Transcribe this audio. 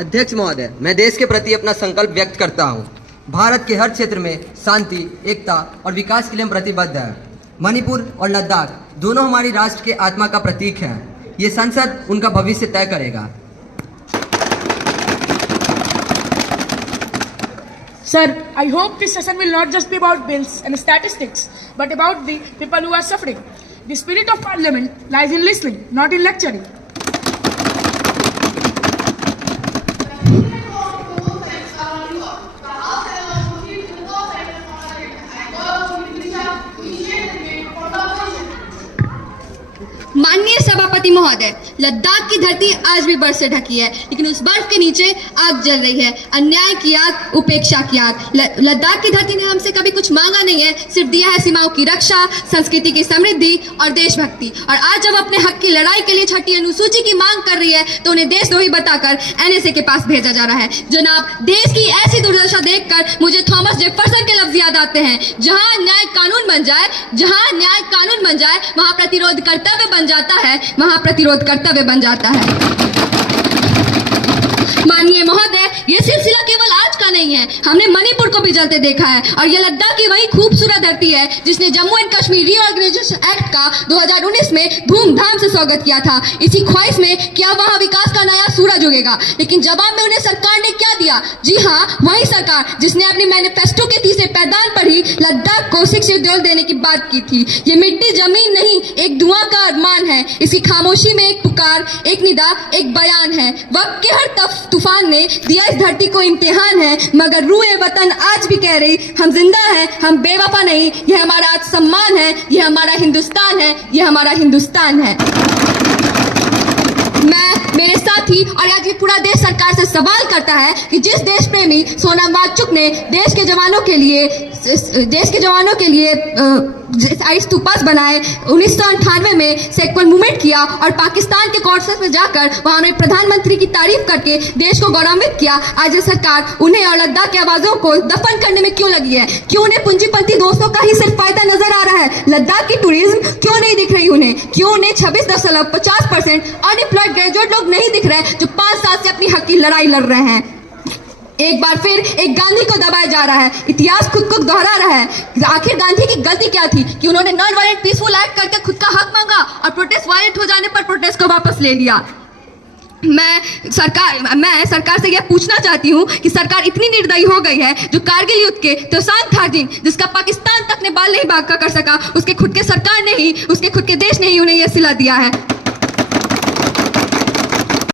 अध्यक्ष महोदय, मैं देश के प्रति अपना संकल्प व्यक्त करता हूँ। भारत के हर क्षेत्र में शांति, एकता और विकास के लिए हम प्रतिबद्ध हैं। मणिपुर और लद्दाख दोनों हमारी राष्ट्र के आत्मा का प्रतीक हैं। ये संसद उनका भविष्य तय करेगा। Sir, I hope this session will not just be about bills and statistics, but about the people who are suffering. The spirit of Parliament lies in listening, not in lecturing. माननीय सभापति महोदय, लद्दाख की धरती आज भी बर्फ से ढकी है, लेकिन उस बर्फ के नीचे आग जल रही है। अन्याय की आग, उपेक्षा की आग। लद्दाख की धरती ने हमसे कभी कुछ मांगा नहीं है, सिर्फ दिया है सीमाओं की रक्षा, संस्कृति की समृद्धि और देशभक्ति। और आज जब अपने हक की लड़ाई के लिए छठी अनुसूची की मांग कर रही है, तो उन्हें देशद्रोही बताकर एनएसए के पास भेजा जा रहा है। जनाब, देश की ऐसी दुर्दशा देखकर मुझे थॉमस जेफरसन के लफ्ज याद आते हैं, जहां न्याय कानून बन जाए, वहां प्रतिरोध कर्तव्य बन जाता है, वहां प्रतिरोध कर्तव्य बन जाता है। माननीय महोदय, ये सिलसिला केवल आज का नहीं है, हमने मणिपुर को भी जलते देखा है। और ये लद्दाख की वही खूबसूरत धरती है जिसने Jammu and Kashmir reorganisation act का 2019 में धूमधाम से स्वागत किया था, इसी ख्वाहिश में कि अब वहां विकास का नया सूरज उगेगा। लेकिन जवाब में उन्हें सरकार ने क्या दिया? जी हाँ, वही सरकार जिसने अपनी मैनिफेस्टो के तीसरे पैदान पर ही लद्दाख को 6 शेड्यूल देने की बात की थी। ये मिट्टी जमीन नहीं, एक धुआं का अरमान है। इसकी खामोशी में एक पुकार, एक निदा, एक बयान है। वक्त के हर तूफान ने दिया इस धरती को इम्तिहान है, मगर रूए वतन आज भी कह रही, हम जिंदा हैं, हम बेवफा नहीं। यह हमारा आत्मसम्मान है, यह हमारा हिंदुस्तान है, यह हमारा हिंदुस्तान है। मेरे साथी और आज ये पूरा देश सरकार से सवाल करता है कि जिस देश प्रेमी सोनम वांगचुक ने देश के जवानों के लिए आइस तुपास बनाए, 1998 में सेक्टर मूवमेंट किया और पाकिस्तान के कोर्सेस में जाकर वहां में प्रधानमंत्री की तारीफ करके देश को गौरवान्वित किया, आज ये सरकार उन्हें और लद्दाख की आवाजों को दफन करने में क्यों लगी है? क्यों उन्हें पूंजीपति दोस्तों का ही सिर्फ फायदा नजर आ रहा है? लद्दाख की टूरिज्म क्यों नहीं दिख रही उन्हें? क्यों उन्हें 26.50% अनएम्प्लॉयड ग्रेजुएट लोग नहीं दिख रहे जो 5 साल से अपनी हक की लड़ाई लड़ रहे हैं? एक बार फिर एक गांधी को दबाया जा रहा है, इतिहास खुद को दोहरा रहा है। आखिर गांधी की गलती क्या थी कि उन्होंने नॉन वायलेंट पीसफुल एक्ट करके खुद का हक मांगा और प्रोटेस्ट वायलेंट हो जाने पर प्रोटेस्ट को वापस ले लिया। मैं सरकार से यह पूछना चाहती हूँ कि सरकार इतनी निर्दयी हो गई है जो कारगिल युद्ध के तोसांग थार्जिन, जिसका पाकिस्तान तक ने बाल नहीं बांका कर सका, उसके खुद के सरकार ने ही, उसके खुद के देश ने ही उन्हें यह सिला दिया है।